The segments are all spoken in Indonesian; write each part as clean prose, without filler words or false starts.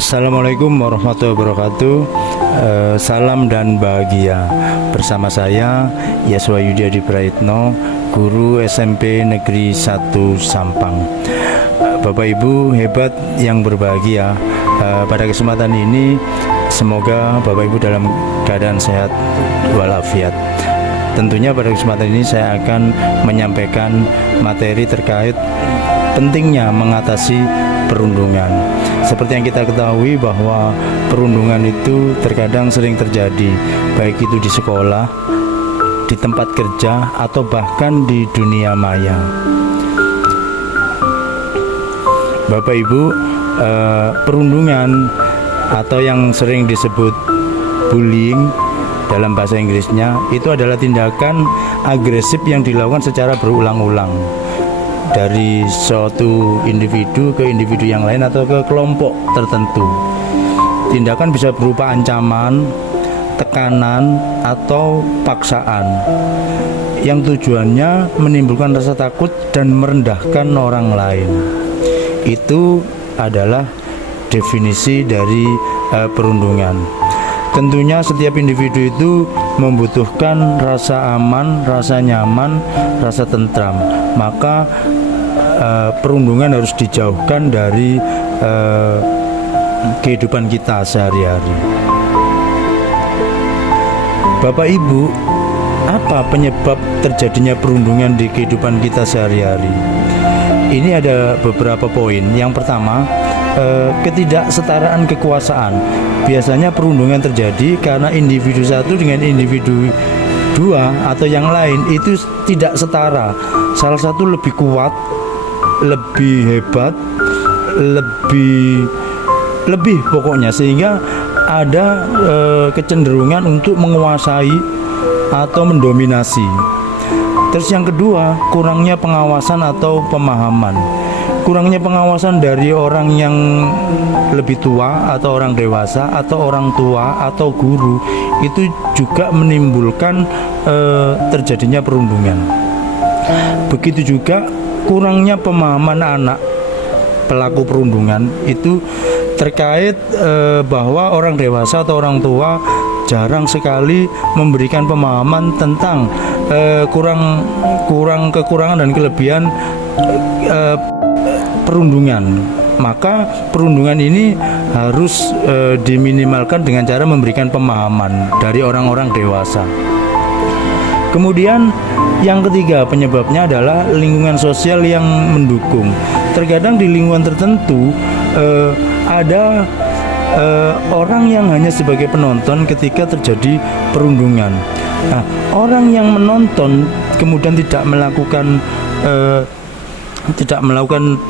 Assalamualaikum warahmatullahi wabarakatuh. Salam dan bahagia. Bersama saya Yaswa Yudi Adi Praitno, guru SMP Negeri 1 Sampang. Bapak Ibu hebat yang berbahagia, pada kesempatan ini semoga Bapak Ibu dalam keadaan sehat walafiat. Tentunya pada kesempatan ini saya akan menyampaikan materi terkait pentingnya mengatasi perundungan. Seperti yang kita ketahui bahwa perundungan itu terkadang sering terjadi, baik itu di sekolah, di tempat kerja, atau bahkan di dunia maya. Bapak Ibu, perundungan atau yang sering disebut bullying dalam bahasa Inggrisnya itu adalah tindakan agresif yang dilakukan secara berulang-ulang dari suatu individu ke individu yang lain atau ke kelompok tertentu. Tindakan bisa berupa ancaman, tekanan, atau paksaan yang tujuannya menimbulkan rasa takut dan merendahkan orang lain. Itu adalah definisi dari perundungan. Tentunya setiap individu itu membutuhkan rasa aman, rasa nyaman, rasa tentram. Maka perundungan harus dijauhkan dari kehidupan kita sehari-hari. Bapak Ibu, apa penyebab terjadinya perundungan di kehidupan kita sehari-hari? Ini ada beberapa poin. Yang pertama, ketidaksetaraan kekuasaan. Biasanya perundungan terjadi karena individu satu dengan individu dua atau yang lain itu tidak setara. Salah satu lebih kuat, lebih hebat, lebih pokoknya, sehingga ada kecenderungan untuk menguasai atau mendominasi. Terus yang kedua, kurangnya pengawasan atau pemahaman. Kurangnya pengawasan dari orang yang lebih tua atau orang dewasa atau orang tua atau guru itu juga menimbulkan terjadinya perundungan. Begitu juga kurangnya pemahaman anak pelaku perundungan itu terkait bahwa orang dewasa atau orang tua jarang sekali memberikan pemahaman tentang kekurangan dan kelebihan perundungan. Maka perundungan ini harus diminimalkan dengan cara memberikan pemahaman dari orang-orang dewasa. Kemudian yang ketiga penyebabnya adalah lingkungan sosial yang mendukung. Terkadang di lingkungan tertentu ada orang yang hanya sebagai penonton ketika terjadi perundungan. Nah, orang yang menonton kemudian tidak melakukan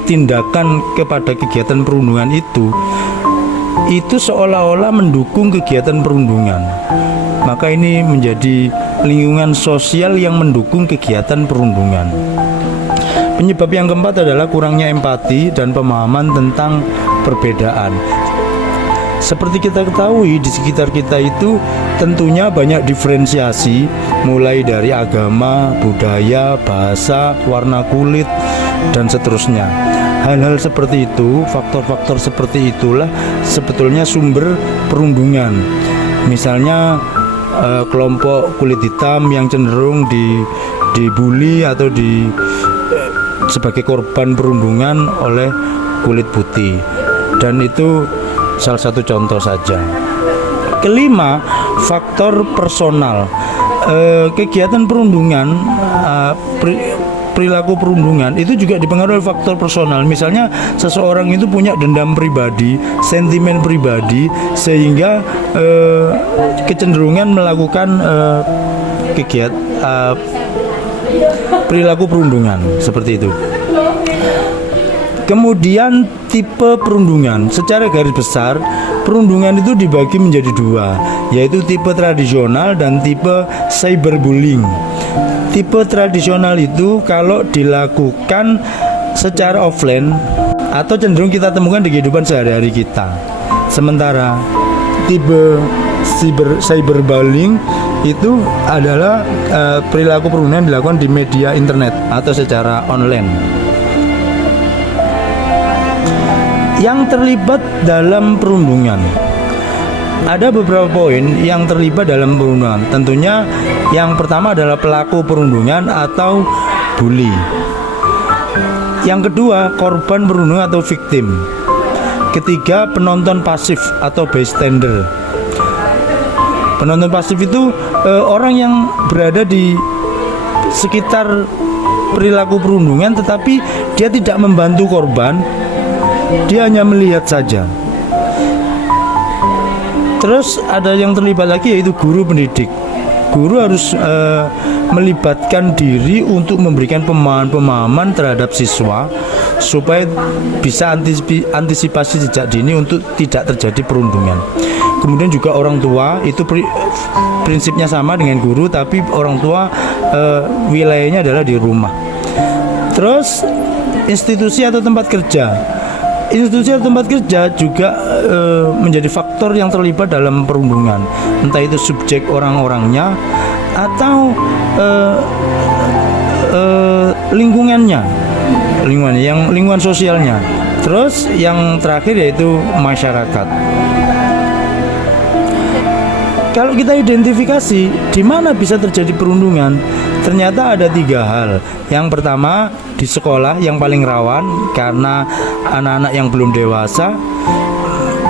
tindakan kepada kegiatan perundungan itu seolah-olah mendukung kegiatan perundungan. Maka ini menjadi lingkungan sosial yang mendukung kegiatan perundungan. Penyebab yang keempat adalah kurangnya empati dan pemahaman tentang perbedaan. Seperti kita ketahui, di sekitar kita itu tentunya banyak diferensiasi, mulai dari agama, budaya, bahasa, warna kulit, dan seterusnya. Hal-hal seperti itu, faktor-faktor seperti itulah sebetulnya sumber perundungan. Misalnya kelompok kulit hitam yang cenderung dibully atau sebagai korban perundungan oleh kulit putih, dan itu salah satu contoh saja. Kelima, faktor personal. Kegiatan perundungan, perilaku perundungan itu juga dipengaruhi oleh faktor personal. Misalnya seseorang itu punya dendam pribadi, sentimen pribadi, sehingga kecenderungan melakukan kegiatan perilaku perundungan seperti itu. Kemudian tipe perundungan. Secara garis besar, perundungan itu dibagi menjadi dua, yaitu tipe tradisional dan tipe cyberbullying. Tipe tradisional itu kalau dilakukan secara offline atau cenderung kita temukan di kehidupan sehari-hari kita. Sementara tipe cyberbullying itu adalah perilaku perundungan dilakukan di media internet atau secara online. yang terlibat dalam perundungan. Ada beberapa poin yang terlibat dalam perundungan. Tentunya yang pertama adalah pelaku perundungan atau bully. Yang kedua, korban perundungan atau victim. Ketiga, penonton pasif atau bystander. Penonton pasif itu orang yang berada di sekitar perilaku perundungan, tetapi dia tidak membantu korban, dia hanya melihat saja. Terus ada yang terlibat lagi, yaitu guru pendidik. Guru harus melibatkan diri untuk memberikan pemahaman terhadap siswa supaya bisa antisipasi sejak dini untuk tidak terjadi perundungan. Kemudian juga orang tua, itu prinsipnya sama dengan guru, tapi orang tua wilayahnya adalah di rumah. Terus institusi atau tempat kerja. Institusi atau tempat kerja juga menjadi faktor yang terlibat dalam perundungan. Entah itu subjek orang-orangnya atau lingkungan sosialnya. Terus yang terakhir yaitu masyarakat. Kalau kita identifikasi di mana bisa terjadi perundungan, ternyata ada 3 hal. Yang pertama, di sekolah yang paling rawan karena anak-anak yang belum dewasa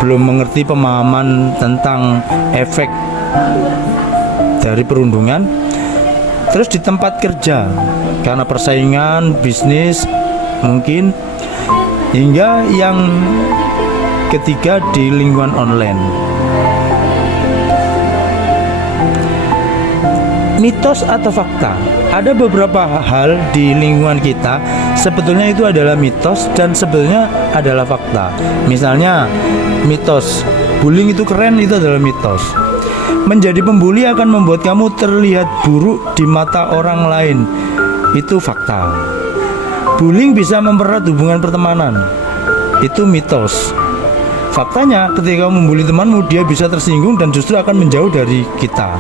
belum mengerti pemahaman tentang efek dari perundungan. Terus di tempat kerja karena persaingan bisnis mungkin, hingga yang ketiga di lingkungan online. Mitos atau fakta. Ada beberapa hal di lingkungan kita sebetulnya itu adalah mitos dan sebetulnya adalah fakta. Misalnya mitos bullying itu keren, itu adalah mitos. Menjadi pembuli akan membuat kamu terlihat buruk di mata orang lain, itu fakta. Bullying bisa mempererat hubungan pertemanan, itu mitos. Faktanya ketika kamu membuli temanmu, dia bisa tersinggung dan justru akan menjauh dari kita.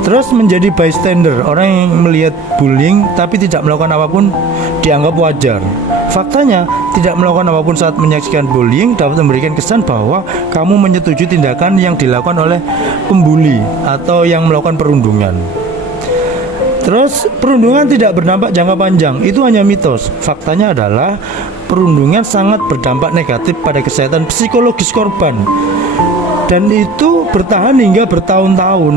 Terus menjadi bystander, orang yang melihat bullying tapi tidak melakukan apapun dianggap wajar. Faktanya tidak melakukan apapun saat menyaksikan bullying dapat memberikan kesan bahwa kamu menyetujui tindakan yang dilakukan oleh pembuli atau yang melakukan perundungan. Terus perundungan tidak berdampak jangka panjang, itu hanya mitos. Faktanya adalah perundungan sangat berdampak negatif pada kesehatan psikologis korban, dan itu bertahan hingga bertahun-tahun.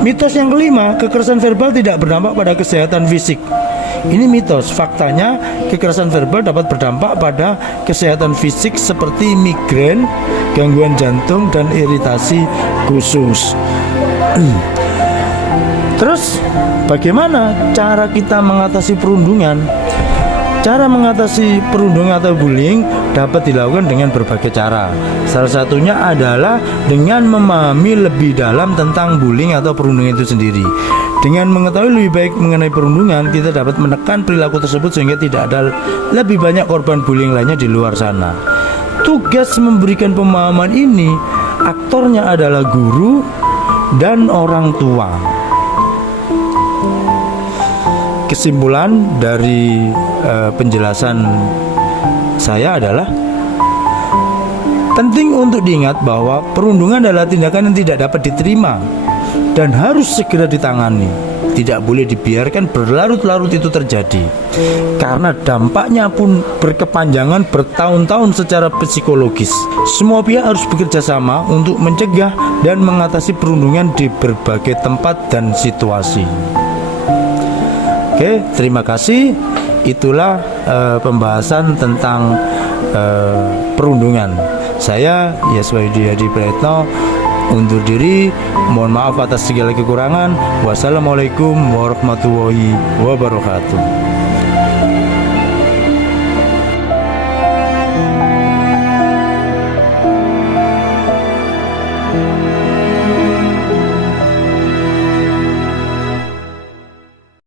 Mitos yang kelima, kekerasan verbal tidak berdampak pada kesehatan fisik. Ini mitos. Faktanya kekerasan verbal dapat berdampak pada kesehatan fisik seperti migrain, gangguan jantung, dan iritasi khusus. Terus bagaimana cara kita mengatasi perundungan? Cara mengatasi perundungan atau bullying dapat dilakukan dengan berbagai cara. Salah satunya adalah dengan memahami lebih dalam tentang bullying atau perundungan itu sendiri. Dengan mengetahui lebih baik mengenai perundungan, kita dapat menekan perilaku tersebut sehingga tidak ada lebih banyak korban bullying lainnya di luar sana. Tugas memberikan pemahaman ini, aktornya adalah guru dan orang tua. Kesimpulan dari penjelasan saya adalah penting untuk diingat bahwa perundungan adalah tindakan yang tidak dapat diterima dan harus segera ditangani. Tidak boleh dibiarkan berlarut-larut itu terjadi, karena dampaknya pun berkepanjangan bertahun-tahun secara psikologis. Semua pihak harus bekerja sama untuk mencegah dan mengatasi perundungan di berbagai tempat dan situasi. Oke, terima kasih. Itulah pembahasan tentang perundungan. Saya Yaswadi Hadi Praetno undur diri. Mohon maaf atas segala kekurangan. Wassalamualaikum warahmatullahi wabarakatuh.